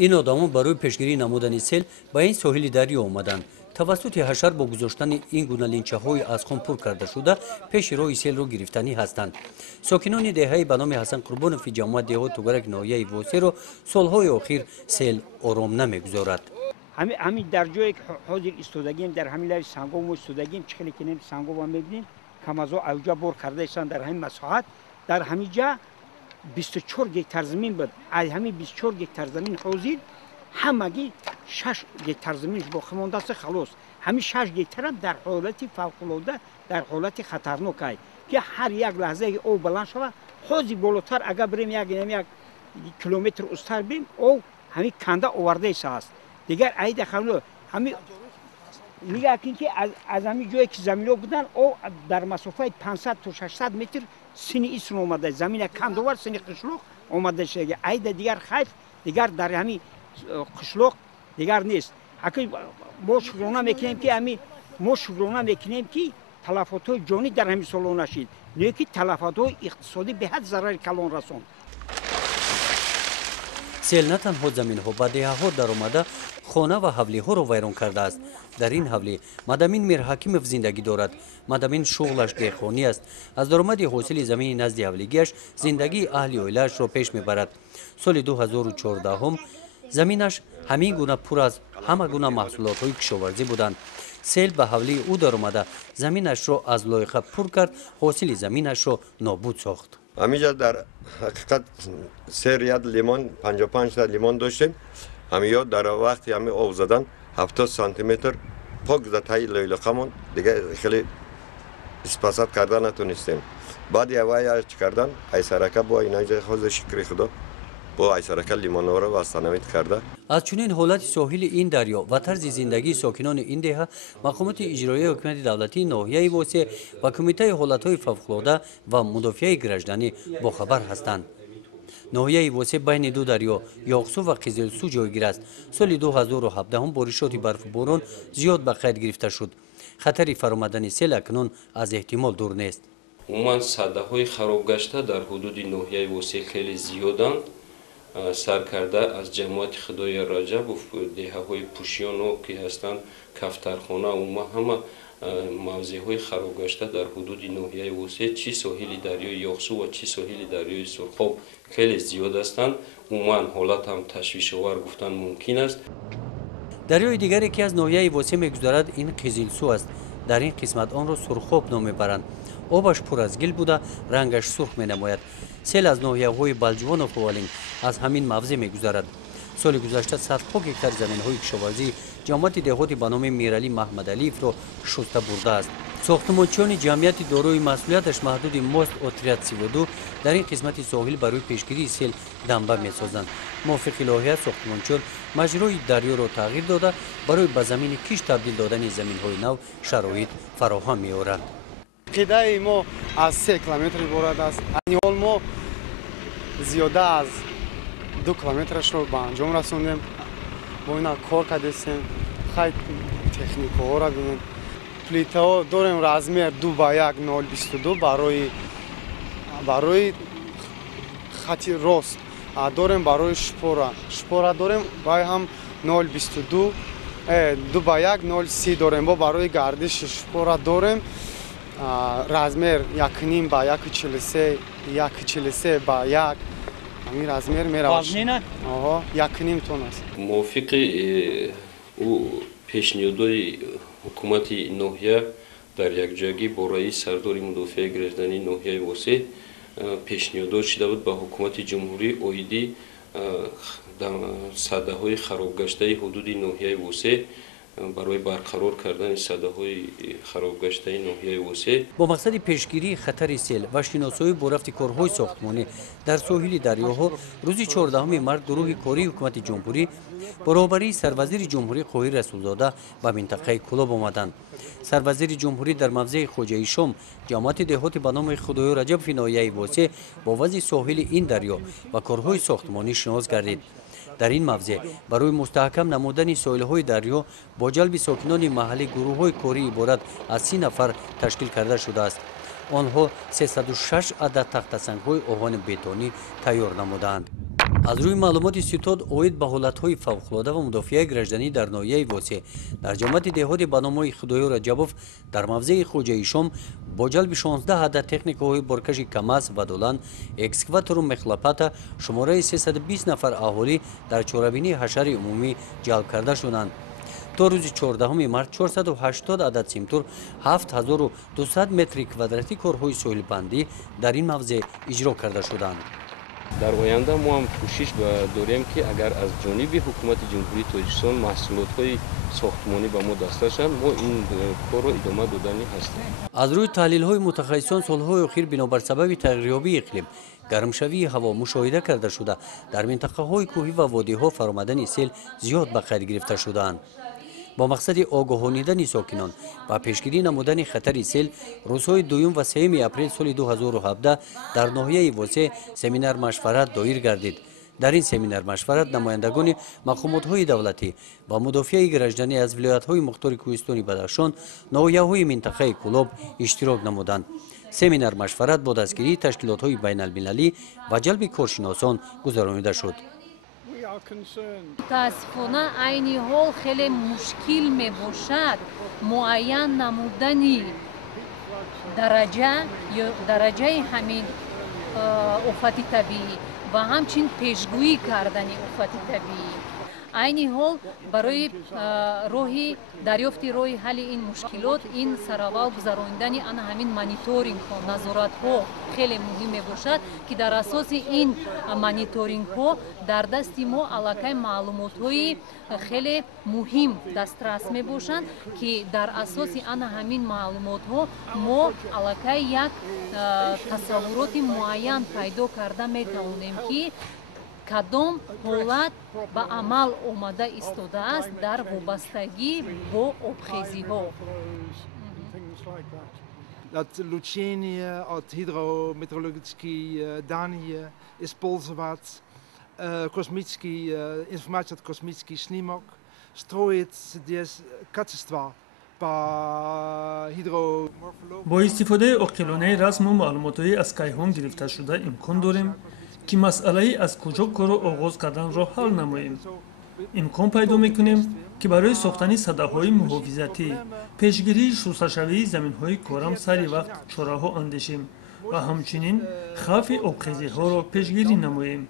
این آدمان برای پیشگیری نمودن سیل به این ساحل دریا آمدند. توسط حشر با گذاشتن این گونه لینچه‌های از خون پر کرده شده پیش روی سیل رو گرفتنی هستند. ساکنان دهه به نام حسن قربانوف جماعت دهات توگرک ناحیه ووسه رو سالهای اخیر سیل آرام نمیگذارد. همین در جایی که حاضر ایستادگیم در همین لای سنگو ایستادگیم چخلی کنیم سنگو میبینیم کمازو اوجا بر کرده ایستان در همین مساحت در همین جا 24 گکتار زمین بود. از همین 24 گکتار زمین حاضر همگی 6 گکتار زمینش با خمانده است خلاص. همین 6 گکتار هم در حالت فوق‌العاده در حالت خطرناک است که هر یک لحظه او بلند شود حاضر بالاتر اگر بریم یک کیلومتر استر بریم او همین کنده آورده است. دیگر عید خانو همین میگه که از همین جایی که زمین بودن او در مسافت 500 تا 600 متر سینی ایسن اومده زمین کندوار سینی قشلوق اومده شده. عید دیگر خیف دیگر در همین قشلوق دیگر نیست. حقیقت ما شکرانه میکنیم که همین ما شکرانه میکنیم که تلفات جانی در همین سال نشید نه که تلفات اقتصادی به حد ضرر کلان رسوند. سیل نه تنها زمین ها به دهه ها در آمده خانه و حولی ها رو ویران کرده است. در این حولی مدامین میر حکیموف زندگی دارد. مدامین شغلش دهخانی است. از درآمد حاصل زمین نزد حولیگیش زندگی اهل اویلش رو پیش میبرد. سال 2014 هم زمینش همین گونه پر از همه گونه محصولات های کشاورزی بودند. سیل به حولی او در آمده زمینش رو از لایقه پر کرد، حاصل زمینش رو نابود ساخت. همینجا در حقیقت 3 ریاد لیمون 55 تا لیمون داشتیم. همین در وقتی همین آب زدن 70 سانتی متر پاک زدای لیلقمون دیگه خیلی استفاده کردن نتونستیم. بعد یه چی کردن ایسرکه با اینجا خود شکر خدا با ایسرکه لیمون رو واستنامید کرده. از چنین حالت ساحل این دریا و طرز زندگی ساکنان این دهه مقامات اجرایی حکومت دولتی ناحیه ووسه و کمیته حالت‌های فوق‌العاده و مدافع گرجدانی با خبر هستند. ناحیه ووسه بین دو دریا یاقسو و قزلسو جایگیر است. سال 2017 هم بارشات برف و باران زیاد به قید گرفته شد. خطر فرآمدن سیل اکنون از احتمال دور نیست. عموما سده‌های خراب گشته در حدود ناحیه ووسه خیلی زیادند. سر کرده از جماعت خدای رجب و دهه‌های پوشیانو که هستند کفترخانه و همه موضع‌های خراب گشته در حدود ناحیه ووسه چی ساحل دریای یاقسو و چی ساحل دریای سرخاب خیلی زیاد هستند. عموما حالت هم تشویش‌آور گفتن ممکن است. دریای دیگری که از ناحیه ووسه می‌گذرد این قزلسو است. در این قسمت آن را سرخاب نام می‌برند. آبش پر از گل بوده رنگش سرخ می‌نماید. سیل از ناحیه‌های بلجوان و خوالینگ از همین موضع می‌گذرد. سال گذشته صدها گکتار زمین‌های کشاورزی جماعت دهات به نام میرعلی محمد علیف را شسته برده است. ساختمانچیان جمعیت دارای مسئولیتش محدود ماست اوتریت 32 در این قسمت ساحل برای پیشگیری سیل دنبه می‌سازند. موافق لایحه ساختمانچیان مجرای دریا را تغییر داده برای به زمین کیش تبدیل دادن زمین‌های نو شرایط فراهم می‌آورند. قیده ما از 3 کیلومتر عبارت است. این ما زیاده از 2 کیلومترش رو به انجام رسوندیم. با اینا کار کردیم. خیلی تکنیک ها را ببینیم. پلیت ها داریم رزمیر 2:1.022 برای خطی راست. داریم برای شپورا داریم برای هم 0.22 2:1.030 داریم. با برای گردش شپورا داریم رزمیر 1.5:1.43 1.43 با 1 همین رزمیر میرود. آها 1.5 تن است. موافق او پیشنهادهای حکومت ناحیه در یک جایی با رئیس سردار مدافع گرجدانی ناحیه ووسه پیشنهاد شده بود به حکومت جمهوری اویدی سده‌های خراب گشته حدود ناحیه ووسه برای برقرار کردن سده‌های خراب گشته ناحیه ووسه با مقصد پیشگیری خطر سیل و شناسایی با رفت کارهای ساختمانی در ساحل دریاها روز 14 مارس گروه کاری حکومت جمهوری برابری سروزیر جمهوری قاهر رسولزاده به منطقه کلاب آمدند. سروزیر جمهوری در موضع خوجه شم جماعت دهات به نام خدای رجب فی ناحیه ووسه با وضع ساحل این دریا و کارهای ساختمانی شناس گردید. در این موضع برای مستحکم نمودن ساحل‌های دریا با جلب ساکنان محلی گروه‌های کاری عبارت از 30 نفر تشکیل کرده شده است. آنها 306 عدد تخته سنگ‌های آهن بتونی تیار نمودند. аз рӯи маълумоти ситод оид ба ҳолатҳои фавқулода ва мудофиаи гражданӣ дар ноҳияи восеъ дар ҷамоати деҳоти ба номҳои худоё раҷабов дар мавзеи хоҷаи шом бо ҷалби 16 адад техникаҳои боркаши камаз ва долан экскаватору мехлопата шумораи 320 нафар аҳолӣ дар чорабинии ҳашари умумӣ ҷалб карда шуданд. то рӯзи 14 март 480 адад симтур 7200 метри квадратӣ корҳои соҳилбандӣ дар ин мавзеъ иҷро карда шуданд. дар оянда мо ҳам кӯшиш дорем ки агар аз ҷониби ҳукумати ҷумҳурии тоҷикистон маҳсулотҳои сохтмонӣ ба мо дастар шаванд, мо ин корро идома додани ҳастем. аз рӯи таҳлилҳои мутахассисон солҳои охир бинобар сабаби тағйирёбии иқлим гармшавии ҳаво мушоҳида карда шуда дар минтақаҳои кӯҳӣ ва водиҳо фаромадани сел зиёд ба қайд гирифта шудаанд. با مقصد آگاهانیدن ساکنان و پیشگیری نمودن خطر سیل روزهای 2 و 3 اپریل سال 2017 در ناحیه واسه سمینار مشورت دایر گردید. در این سمینار مشورت نمایندگان مقامات‌های دولتی و مدافع گرجدانی از ولایت‌های مختار کوهستانی بدخشان ناحیه‌های منطقه کلوب اشتراک نمودند. سمینار مشورت با دستگیری تشکیلات‌های بین‌المللی و جلب کارشناسان گذرانیده شد. متاسفانه عین حال خیلی مشکل می باشد معین نمودنی درجه همین آفت طبیعی و همچنین پیشگویی کردن آفت طبیعی. عین حال برای دریافت راه حل این مشکلات این سراول گذراندن آن همین مانیتورینگ ها نظارت ها خیلی مهم می باشد که در اساس این مانیتورینگ ها در دست ما علاقه معلومات های خیلی مهم دسترس می باشند که در اساس آن همین معلومات ها ما علاقه یک تصورات معین پیدا کرده می توانیم که کدام حالت به عمل آمده ایستاده است در وابستگی با آبخیزی ها. Dat Lucenië, het hydrometeorologische Danië, is Polsewat, kosmiczki informatie od kosmiczki Snimok, strooit des katastrofy با hydromorfologie. با استفاده عاقلانه رسم و معلومات‌های از کیهان گرفته شده امکان داریم که مسئله از کجا کار آغاز کردن را حل نماییم. امکان پیدا میکنیم که برای ساختن سده‌های محافظتی، پیشگیری شستشوی زمین‌های کارم سری وقت چاره‌ها اندیشیم و همچنین خوف آبخیزی‌ها را پیشگیری نماییم.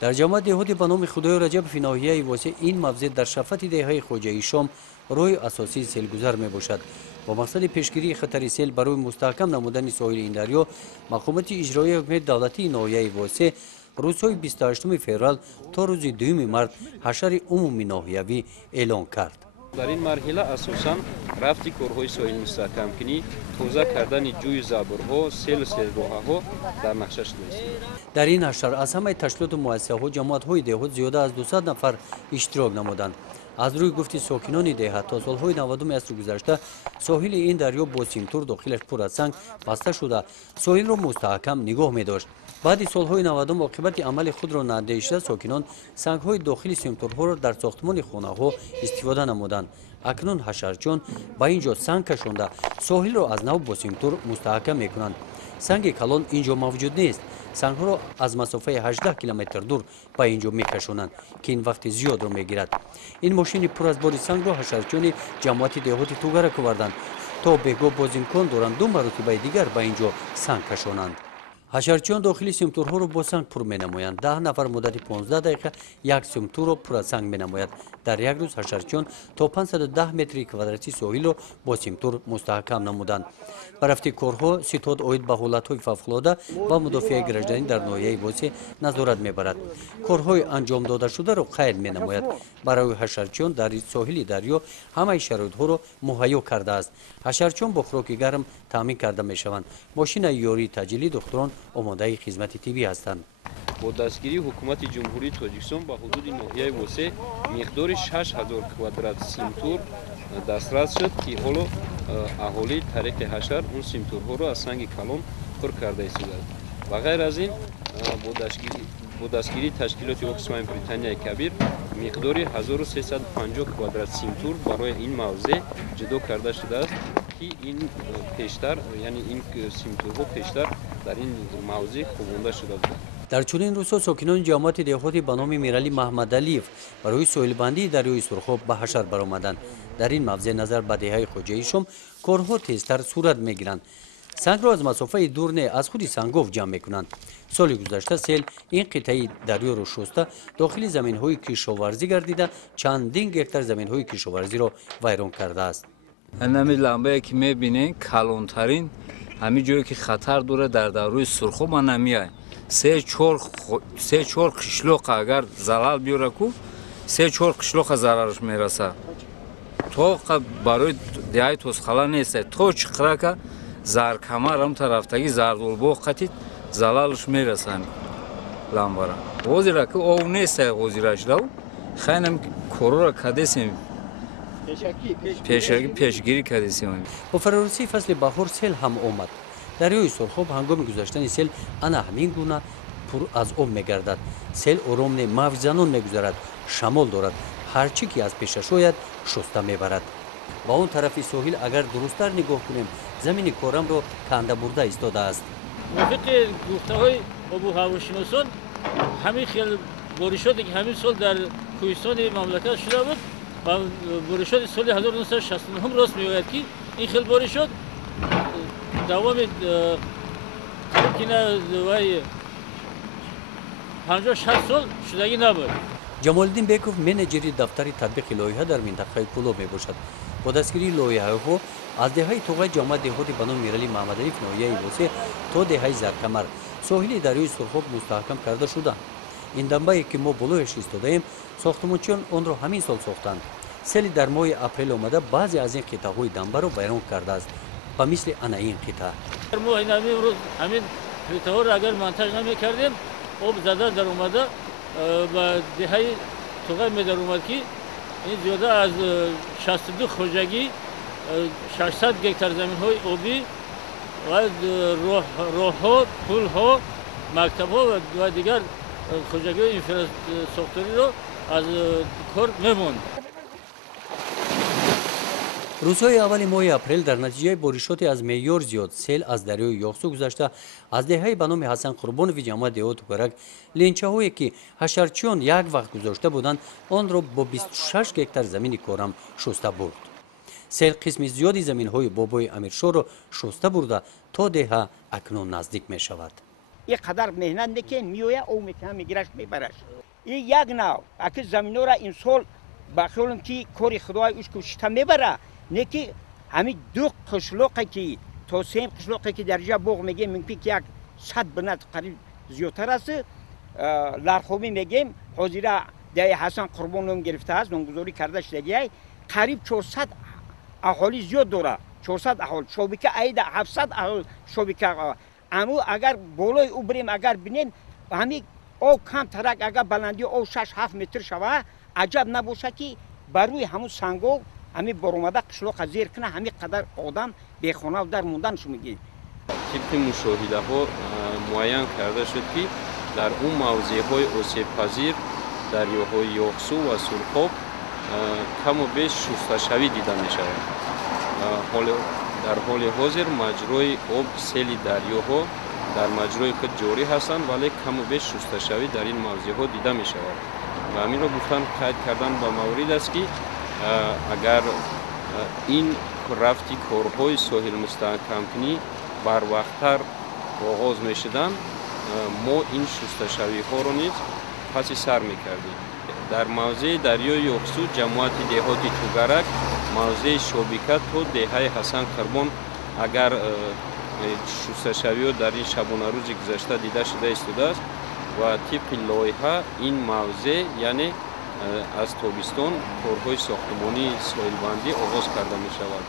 در جامعه دهاتی به نام خدای رجب فی ناحیه واسه این موضع در شفت دهه خوجه شام روی اساسی سیلگذر می باشد. با مقصد پیشگیری خطر سیل برای مستحکم نمودن ساحل این دریا مقامات اجرایی حکومت دولتی ناحیه واسه روزهای 28 فوریه تا روز 2 مارس حشر عمومی ناحیوی اعلان کرد. در این مرحله اساساً رفت کارهای ساحل مستحکم کنی، توزیع کردن جوی زبرها، سیل راهها در نقشه شده است. در این حشر از همه تشکیلات و مؤسسه‌ها جماعت‌های دهات زیاده از 200 نفر اشتراک نمودند. از روی گفت ساکنان دهات تا سالهای 90 عصر گذشته ساحل این دریا با سیمتور داخلش پر از سنگ بسته شده ساحل را مستحکم نگاه می‌داشت. بعد سالهای 90 عاقبت عمل خود را نداشته ساکنان سنگ‌های داخلی سیمتورها را در ساختمان خانه‌ها استفاده نمودند. اکنون حشرچیان با اینجا سنگ کشانده ساحل را از نو با سیمتور مستحکم می‌کنند. سنگ کلان اینجا موجود نیست. سنگ را از مسافه 18 کیلومتر دور به اینجا میکشونند که این وقت زیاد را میگیرد. این ماشین پر از بار سنگ را حشرچیان جماعت دهاتی توگرک آوردند تا بگاه باز امکان دارند 2 مرتبه دیگر به اینجا سنگ کشانند. حشرچیان داخلی سیمتورها را با سنگ پر می‌نمایند. 10 نفر مدت 15 دقیقه یک سیمتور را پر از سنگ می‌نماید. در یک روز حشرچیان تا 510 متر کوادراتی ساحل را با سیمتور مستحکم نمودند. به رفت کارها ستاد عاید به حالت‌های فوق‌العاده و مدافع گرجدانی در ناحیه واسه نظارت می‌برد. کارهای انجام داده شده را قید می‌نماید. برای حشرچیان در ساحل دریا همه شرایط‌ها را مهیا کرده است. حشرچیان با خوراک گرم تامین کرده می‌شوند. ماشین یاری تجلی دکتران آماده خدمت طبی هستند. با دستگیری حکومت جمهوری تاجیکستان به حدود ناحیه واسه مقدار 6000 کوادرات سیمتور دسترس شد که حالا اهالی طریق حشر اون سیمتورها را از سنگ کلان پر کرده ایستادند. و غیر از این با دستگیری تشکیلات اوکسفام بریتانیای کبیر مقدار 1350 کوادرات سیمتور برای این موضع جدا کرده شده است که این پیشتر یعنی این سیمتورها پیشتر در این موضوع خوابونده شده بود. در چنین روزها ساکنان جامعات دهاتی به نام میرالی محمد علیف برای سویلبندی دریای سرخاب به حشر برآمدند. در این موضع نظر به دههای خوجه‌ایشان کارها تیزتر صورت میگیرند. سنگ را از مسافه دور نه از خود سنگاف جمع میکنند. سال گذشته سیل این قطعه دریا را شسته داخل زمین‌های کشاورزی گردیده چندین گکتار زمین‌های کشاورزی را ویران کرده است. همین لامبه که می‌بینین کلانترین همین جایی که خطر داره در دریای سرخاب ما نمیای. سه چهار قشلوق اگر زلال بیاره کو سه چهار قشلوق ضررش میرسه. تو برای دیای توسخلا نیست. تو چقدر که زار کمر هم طرفتگی زاردولبو قطعی زلالش میرسه لامبارا. وزیره که او نیست وزیرش دو خیلی کورو را کدیسیم. پیشگیری کدیسیم. با فرارسی فصل بهار سیل هم آمد. دریای سرخاب هنگام گذشتن سیل انا همین گونه پر از آب میگردد. سیل آرام نه موج زنان میگذرد. شمال دارد. هرچی که از پیشش آید شسته میبرد. با اون طرف ساحل اگر درست‌تر نگاه کنیم زمین کارم رو کنده برده ایستاده است. موافق گفته‌های آب و هواشناسان همین خیلی بارشاتی که همین سال در کوهستان مملکت شده بود و بارشات سال 1969 راست می‌آید که این خیلی بارشات دوام تمکین دوای 50-60 سال شدگی نبود. جمالدین بیکوف منیجری دفتر تطبیق لایحه در منطقه کلو میباشد. با دستگیری لایحه‌ها از دههای توغای جامعه دهاتی به نام میرالی محمد علیف ناحیه واسه تا دههای زرکمر ساحل دریای سرخاب مستحکم کرده شدند. این دنبایی که ما بالایش ایستاده‌ایم ساختمانچیان آن را همین سال ساختند. سیل در ماه اپریل آمده بعضی از این قطعه‌های دنبه را ویران کرده است. و مثل انا این قطعه ما این همین قطعه را اگر منتج نمی‌کردیم آب زده در اومده و دههای توغای می در اومد که این زیاده از 62 خوجگی 600 گکتار زمین های آبی و راه ها، پل ها، مکتب ها و دیگر خوجگی های انفراستراکچوری را از کار میموند. روزهای اول ماه اپریل در نتیجه بارشات از معیار زیاد سیل از دریای یاخسو گذشته از دههای به نام حسن قربان و جماعت دهات کرک لینچه هایی که حشرچیان یک وقت گذاشته بودند آن را با 26 گکتار زمین کارم شسته برد. سیل قسم زیادی زمین های بابای امیرشاه را شسته برده تا دهه اکنون نزدیک می شود. یک قدر مهنت نکن میوه او میکنه میگیرش میبرش. این یک نوع اگه زمین را این سال بخیالم که کاری خدای اوش کشته میبره نه که همین دو قشلوقی که تا سه قشلوقی که در جا بوق میگیم ممکن که یک 100 بنات قریب زیادتر است. لرخوبی میگیم حاضر ده حسن قربان هم گرفته است نامگذاری کرده شده قریب 400 اهالی زیاد داره 400 اهالی شبکه ایده 700 اهالی شبکه اما اگر بالای او بریم اگر بینیم همین او کم ترک اگر بلندی او 6-7 متر شوه عجب نباشه که بر روی همون سنگو همین برآمده قشلاق زیر کنه همین قدر آدم به خانه و در موندنش میگه. طبق مشاهده ها معین کرده شد که در اون موضع های آسیب پذیر دریاهای یاخسو و سرخاب کم و بیش شسته شوی دیده می شود. در حال حاضر مجرای آب سیل دریاها در مجرای خود جاری هستند ولی کم و بیش شسته شوی در این موضع ها دیده می شود. و همین را گفتن قید کردن با مورد است که اگر این رفتی کارهای ساحل مستحکم کنی بر وقتتر آغاز می شدن ما این شسته شوی ها را نیز پس سر می کردیم. در موضع دریای یاخسو جماعت دهاتی توگرک موضع شبکه تا دهه حسن قربان اگر شسته شوی در این شبانه روز گذشته دیده شده ایستاده است و طبق لایحه این موضع یعنی از تابستان کارهای ساختمانی ساحلبندی آغاز کرده می شود.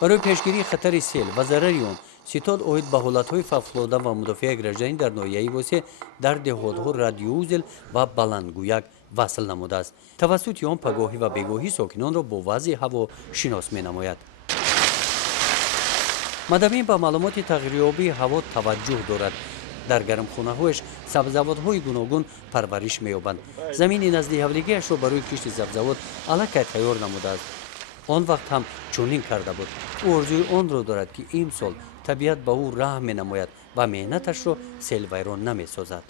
برای پیشگیری خطر سیل و ضرر آن ستاد اوید به حالتهای فوق‌العاده و مدافع گرجانی در ناحیه واسه در دهات‌ها رادیوزل و بلندگویک وصل نموده است. توسط آن پگاهی و بگاهی ساکنان را با وضع هوا شناس می نماید. مدامی به معلومات تغییریابی هوا توجه دارد. در گرمخانه‌هایش سبزیجات‌های گوناگون پرورش می‌یابند. زمین نزد حولیگی‌اش را برای کشت سبزیجات الکی تیار نموده است. آن وقت هم چنین کرده بود. او آرزوی آن را دارد که امسال طبیعت به او رحم می‌نماید و مهنتش رو سیل ویران نمی سازد.